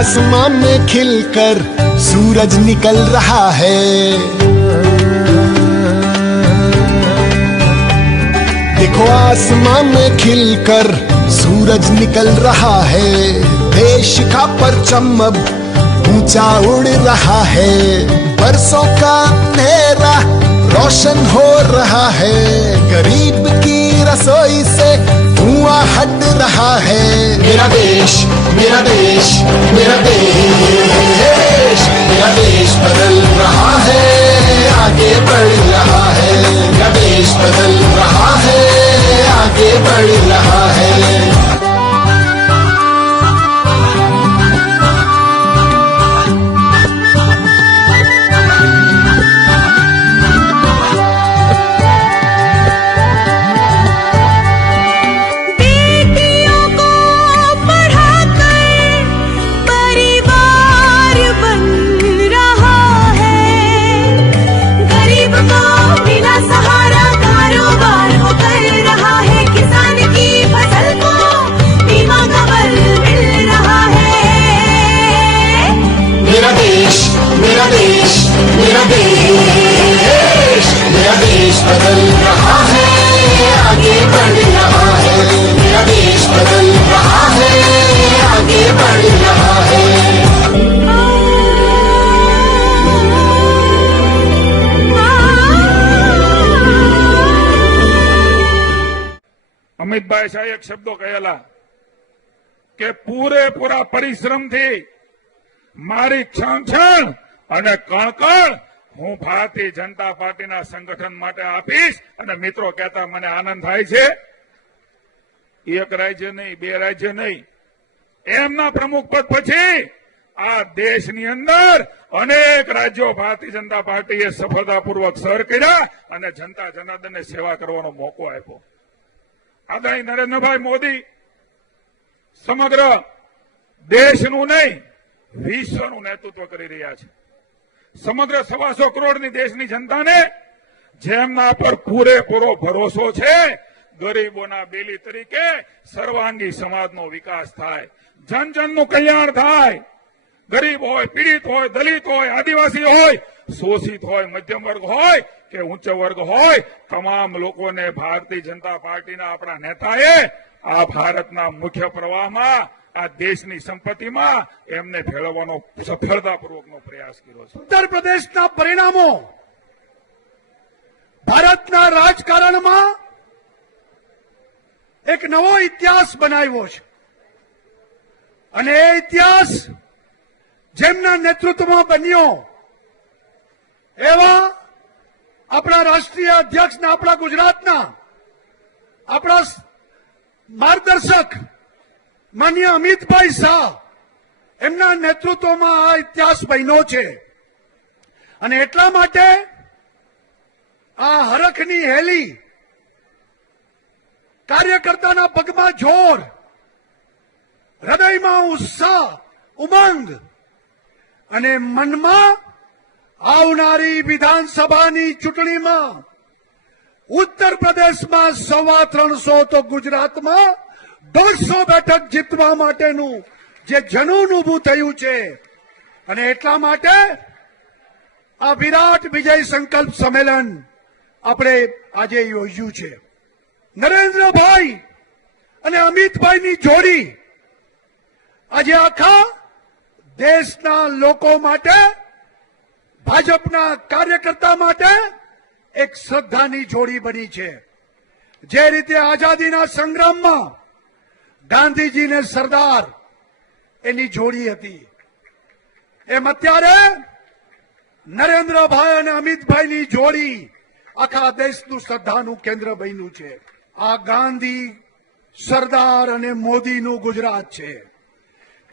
आसमां में खिलकर सूरज निकल रहा है। देखो आसमां में खिलकर सूरज निकल रहा है। देश का परचम अब ऊंचा उड़ रहा है। बरसों का अंधेरा रोशन हो रहा है। गरीब की रसोई से धुआं हट रहा है। मेरा देश मेरा देश मेरा देश, मेरा देश बदल रहा है, आगे बढ़ रहा है। मेरा देश बदल रहा है, आगे बढ़ रहा है। मेरा देश बदल रहा है, आगे बढ़ रहा है। मेरा देश बदल रहा है, आगे बढ़ रहा है। અમિતભાઈ શાહે એક શબ્દો કહેલા કે પૂરેપૂરા પરિશ્રમથી મારી ક્ષણ અને કણ હું ભારતીય જનતા પાર્ટીના સંગઠન માટે આપીશ. અને મિત્રો કહેતા મને આનંદ થાય છે, એક રાજ્ય નહીં, બે રાજ્ય નહીં, એમના પ્રમુખ પદ પછી આ દેશની અંદર અનેક રાજ્યો ભારતીય જનતા પાર્ટીએ સફળતાપૂર્વક સર કર્યા અને જનતા જનાર્દનને સેવા કરવાનો મોકો આપ્યો. આદરણીય નરેન્દ્રભાઈ મોદી સમગ્ર દેશનું નહીં, વિશ્વનું નેતૃત્વ કરી રહ્યા છે. સમગ્ર 125 કરોડની દેશની જનતાને જેમના પર પૂરેપૂરો ભરોસો છે, ગરીબોના બેલી તરીકે સર્વાંગી સમાજનો વિકાસ થાય, જનજનનું કલ્યાણ થાય. ગરીબ હોય, પીડિત હોય, દલિત હોય, આદિવાસી હોય, શોષિત હોય, મધ્યમ વર્ગ હોય કે ઉચ્ચ વર્ગ હોય, તમામ લોકોને ભારતીય જનતા પાર્ટીના આપણા નેતાએ આ ભારતના મુખ્ય પ્રવાહમાં, આ દેશની સંપત્તિમાં એમને ફેરવવાનો સફળતાપૂર્વકનો પ્રયાસ કર્યો છે. ઉત્તર પ્રદેશના પરિણામો ભારતના રાજકારણમાં એક નવો ઇતિહાસ બનાવ્યો છે. અને એ ઇતિહાસ જેમના નેતૃત્વમાં બન્યો એવા આપણા રાષ્ટ્રીય અધ્યક્ષના, આપણા ગુજરાતના, આપણા માર્ગદર્શક માન્ય અમિતભાઈ શાહ, એમના નેતૃત્વમાં આ ઇતિહાસ બન્યો છે. અને એટલા માટે આ હરખની હેલી, કાર્યકર્તાના પગમાં જોર, હૃદયમાં ઉત્સાહ, ઉમંગ અને મનમાં આવનારી વિધાનસભાની ચૂંટણીમાં ઉત્તર પ્રદેશમાં 350 તો ગુજરાતમાં 150 બેઠક જીતવા માટેનું જે જનૂન ઉભું થયું છે. અને એટલા માટે આ વિરાટ વિજય સંકલ્પ સંમેલન આપણે આજે યોજ્યું છે. નરેન્દ્રભાઈ અને અમિતભાઈની જોડી આજે આખા દેશના લોકો માટે, ભાજપના કાર્યકર્તા માટે એક શ્રદ્ધાની જોડી બની છે. જે રીતે આઝાદીના સંગ્રામમાં ગાંધીજી ને સરદાર એની જોડી હતી, એમ અત્યારે નરેન્દ્રભાઈ અને અમિતભાઈની જોડી આખા દેશનું શ્રદ્ધાનું કેન્દ્ર બન્યું છે. આ ગાંધી, સરદાર અને મોદીનું ગુજરાત છે.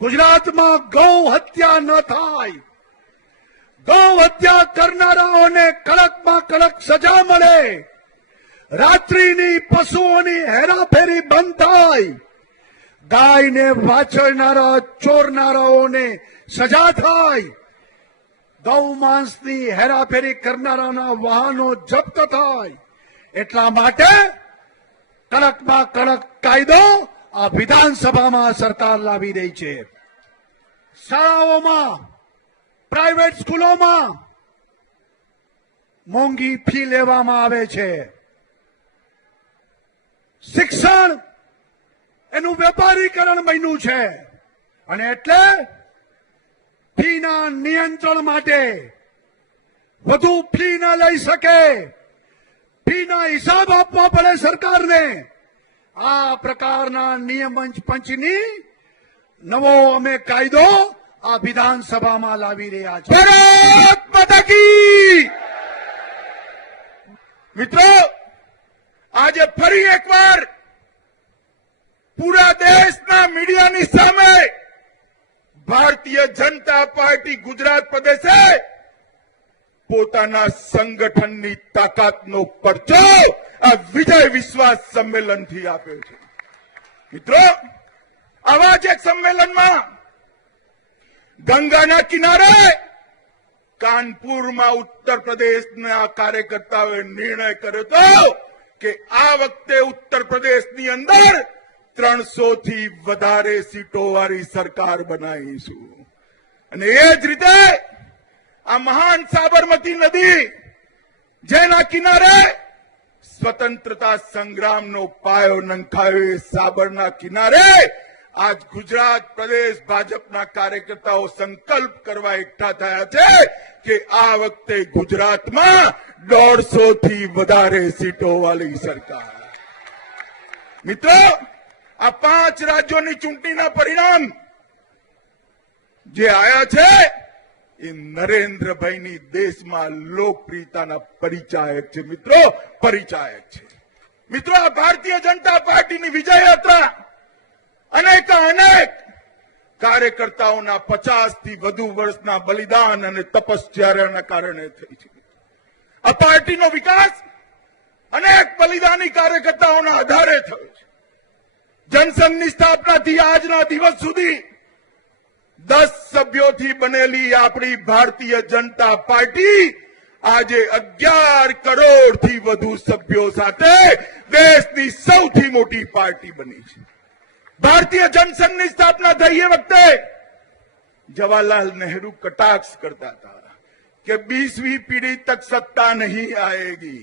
ગુજરાતમાં ગૌ હત્યા ન થાય, ગૌ હત્યા કરનારાઓને કડકમાં કડક સજા મળે, રાત્રિની પશુઓની હેરાફેરી બંધ થાય, ગાયને વાછરનારા ચોરનારાઓને સજા થાય, ગૌ માંસની હેરાફેરી કરનારાના વાહનો જપ્ત થાય. એટલા માટે કડકમાં કડક કાયદો આ વિધાનસભામાં સરકાર લાવી રહી છે. શાળાઓમાં પ્રાઇવેટ સ્કૂલોમાં મોંઘી ફી લેવામાં આવે છે. શિક્ષણ એનું વેપારીકરણ બન્યું છે અને એટલે ફીના નિયંત્રણ માટે વધુ ફી ન લઈ શકે, ફીના હિસાબ આપવા પડે સરકારને. આ પ્રકારના નિયમન પંચની નવો અમે કાયદો આ વિધાનસભામાં લાવી રહ્યા છીએ. ભારત માતા કી! મિત્રો, આજે ફરી એકવાર પૂરા દેશના મીડિયાની સામે ભારતીય જનતા પાર્ટી ગુજરાત પ્રદેશે પોતાના સંગઠનની તાકાતનો પરચો આ વિજય વિશ્વાસ સંમેલનથી આપ્યો છે. મિત્રો, આવા જ એક સંમેલનમાં ગંગાના કિનારે કાનપુરમાં ઉત્તર પ્રદેશના કાર્યકર્તાઓએ નિર્ણય કર્યો હતો કે આ વખતે ઉત્તર પ્રદેશની અંદર 300 થી વધારે સીટો વાળી સરકાર બનાવીશું. અને એ જ રીતે આ મહાન સાબરમતી નદી જેના કિનારે સ્વતંત્રતા સંગ્રામનો પાયો નંખાયો, એ સાબરના કિનારે આજ ગુજરાત પ્રદેશ ભાજપના કાર્યકર્તાઓ સંકલ્પ કરવા એકઠા થયા છે કે આ વખતે ગુજરાતમાં 150 થી વધારે સીટો વાળી સરકાર. મિત્રો, આ 5 રાજ્યોની ચૂંટણીના પરિણામ જે આયા છે એ નરેન્દ્રભાઈની દેશમાં લોકપ્રિયતાના પરિચાયક છે. મિત્રો, પરિચાયક છે. મિત્રો, આ ભારતીય જનતા પાર્ટીની વિજય યાત્રા અનેક કાર્યકર્તાઓના 50 થી વધુ વર્ષના બલિદાન અને તપશ્ચર્યાના કારણે થઈ છે. આ પાર્ટીનો વિકાસ અનેક બલિદાની કાર્યકર્તાઓના આધારે થયો છે. જનસંઘની સ્થાપનાથી આજના દિવસ સુધી 10 સભ્યોથી બનેલી આપણી ભારતીય જનતા પાર્ટી આજે 11 કરોડથી વધુ સભ્યો સાથે દેશની સૌથી મોટી પાર્ટી બની છે. ભારતીય જનસંઘની સ્થાપના થઈ એ વખતે જવાહરલાલ નહેરુ કટાક્ષ કરતા હતા કે 20वीं पीढ़ी तक सत्ता नहीं आएगी.